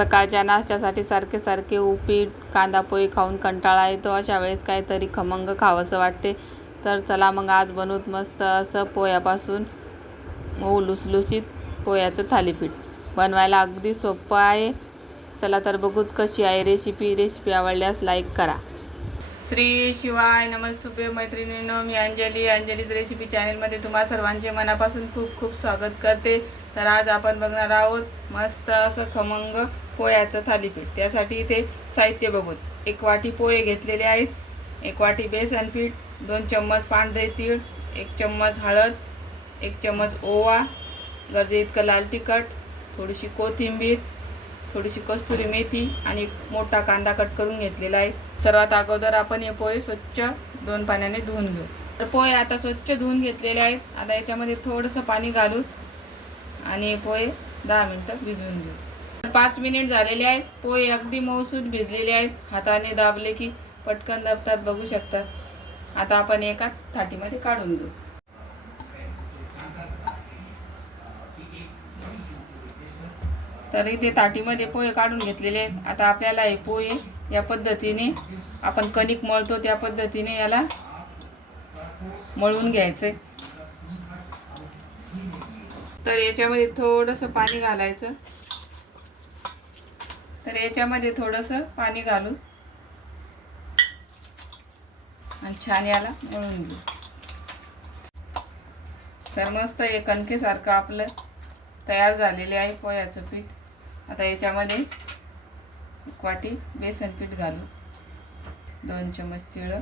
सकाळच्या नाश्त्यासाठी सारखे सारखे उपीट कांदा पोहे खाऊन कंटाळा येतो. अशा वेळेस काहीतरी खमंग खावंसं वाटते. तर चला मग आज बनवूत मस्त असं पोह्यापासून मऊ लुसलुसीत पोह्याचं थालीपीठ. बनवायला अगदी सोपं आहे. चला तर बघूत कशी आहे रेसिपी आवडल्यास लाईक करा. श्री शिवाय नमस्तुभ्य मैत्रिणींनो, मी अंजलीच रेसिपी चॅनलमध्ये तुम्हा सर्वांचे मनापासून खूप खूप स्वागत करते. तर आज आपण बघणार आहोत मस्त असं खमंग पोह्याचं थालीपीठ. त्यासाठी इथे साहित्य बघूत. 1 वाटी पोहे घेतलेले आहेत, 1 वाटी बेसन पीठ, 2 चम्मच पांढरे तीळ, 1 चम्मच हळद, 1 चम्मच ओवा, गरजे इतकं लाल तिखट, थोडीशी कोथिंबीर, थोडीशी कस्तुरी मेथी आणि मोठा कांदा कट करून घेतलेला आहे. सर्वात अगोदर आपण हे पोहे स्वच्छ 2 पाण्याने धुवून घेऊ. तर पोहे आता स्वच्छ धुवून घेतलेले आहेत. आता याच्यामध्ये थोडंसं पाणी घालून आणि पोहे 10 मिनिटं भिजवून घेऊ. 5 मिनिट झालेले आहेत. पोहे अगदी मऊसूत भिजलेले आहेत. हाताने दाबले की पटकन दाबतात, बघू शकता. आता आपण एका थाटीमध्ये काढून घेऊ. तर इथे ताटीमध्ये पोहे काढून घेतलेले आहेत. आता आपल्याला हे पोहे या पद्धतीने आपण कणिक मळतो त्या पद्धतीने याला मळून घ्यायचंय. तर याच्यामध्ये थोडंसं पाणी घालायचं. तर याच्यामध्ये थोडंसं पाणी घालू आणि छान याला मळून घेऊ. तर मस्त हे कणकेसारखं आपलं तयार झालेले आहे पोह्याचं पीठ. आता याच्यामध्ये 1 वाटी बेसन पीठ घालू, 2 चम्मच तीळ,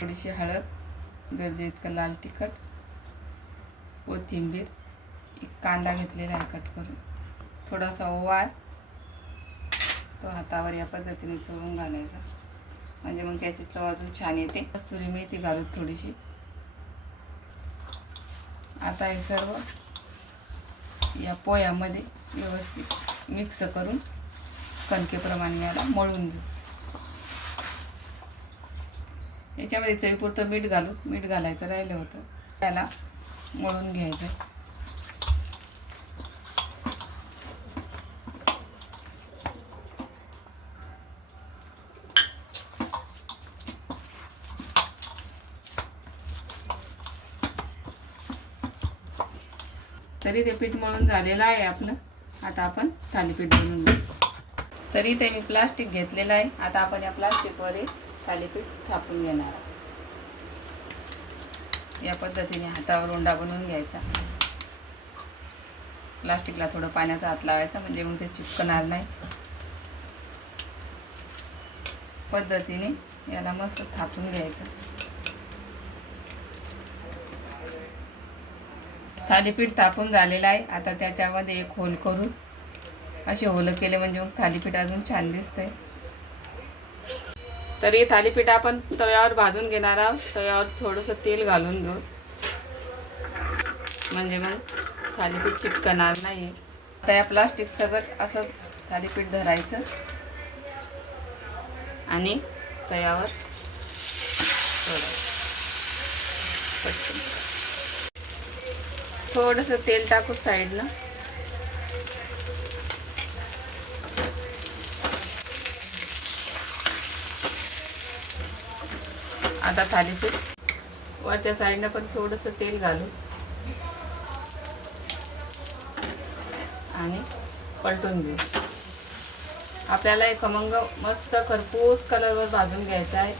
थोडीशी हळद, गरजे इतकं लाल तिखट, कोथिंबीर, 1 कांदा घेतलेला आहे कट करून, थोडासा ओवा, तो हातावर या पद्धतीने चोळून घालायचा, म्हणजे मग त्याची चव अजून छान येते. कस्तुरी मेथी घालू थोडीशी. आता हे सर्व या पोह्यामध्ये व्यवस्थित मिक्स करून कणकेप्रमाणे याला मळून घेऊ. याच्यामध्ये चवीपुरतं मीठ घालू. मीठ घालायचं राहिलं होतं. त्याला मळून घ्यायचं. तरी ते पीठ मळून झालेलं आहे आपलं. आता आपण थालीपीठ बनवून घेऊ. तरी ते मी प्लास्टिक घेतलेलं आहे. आता आपण या प्लास्टिकवर थालीपीठ थापून घेणार. या पद्धतीने हातावर उंडा बनवून घ्यायचा. प्लास्टिकला थोडं पाण्याचा हात लावायचा, म्हणजे मग ते चिपकणार नाही. पद्धतीने याला मस्त थापून घ्यायचं. थालीपीठ थापून झालेलं आहे. आता त्याच्यामध्ये एक होल करून असे होल केले म्हणजे मग थालीपीठ अजून छान दिसतंय. तर हे थालीपीठ आपण तव्यावर भाजून घेणार आहोत. तव्यावर थोडंसं तेल घालून घेऊ, म्हणजे मग थालीपीठ चिटकणार नाही. आता या प्लास्टिक सगळं असं थालीपीठ धरायचं आणि तव्यावर थोडंसं तेल टाकू साईडनं. आता थालीपीठ वरच्या साईडनं पण थोडंसं तेल घालू आणि पलटून घेऊ. आपल्याला एक खमंग मस्त खरपूस कलरवर भाजून घ्यायचा आहे.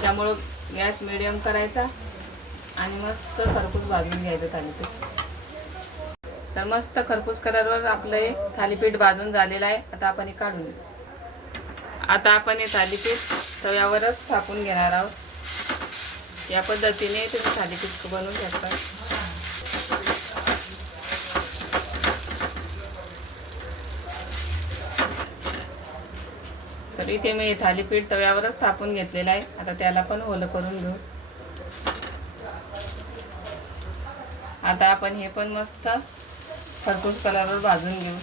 त्यामुळं गॅस मिडियम करायचा आणि मस्त खरपूस भाजून घ्यायचं थालीपीठ. तर मस्त खरपूस कलरवर आपलं हे थालीपीठ भाजून झालेलं आहे. आता आपण हे काढून घेऊ. आता आपण हे थालीपीठ तव्यावरच थापून घेणार आहोत. या पद्धतीने तुम्ही थालीपीठ बनवून शकता. तर इथे मी थालीपीठ तव्यावरच थापून घेतलेलं आहे. आता त्याला पण होलं करून घेऊ. आता आपण हे पण मस्त खरपूस कलरवर भाजून घेऊ.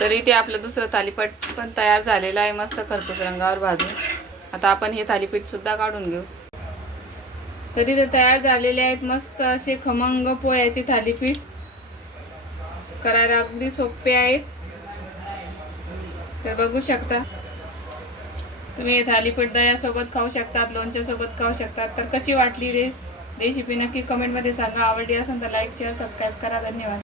तर इथे आपलं दुसरं थालीपीठ पण तयार झालेलं आहे, मस्त खरपूस रंगावर भाजून. आता आपण हे थालीपीठ सुद्धा काढून घेऊ. तरी ते तयार झालेले आहेत मस्त असे खमंग पोह्याचे थालीपीठ. करायला अगदी सोपे आहेत. तर बघू शकता तुम्ही. हे थालीपीठ दह्यासोबत खाऊ शकतात, लोणच्यासोबत खाऊ शकतात. तर कशी वाटली रेसिपी नक्की कमेंटमध्ये सांगा. आवडली असेल तर लाईक शेअर सबस्क्राईब करा. धन्यवाद.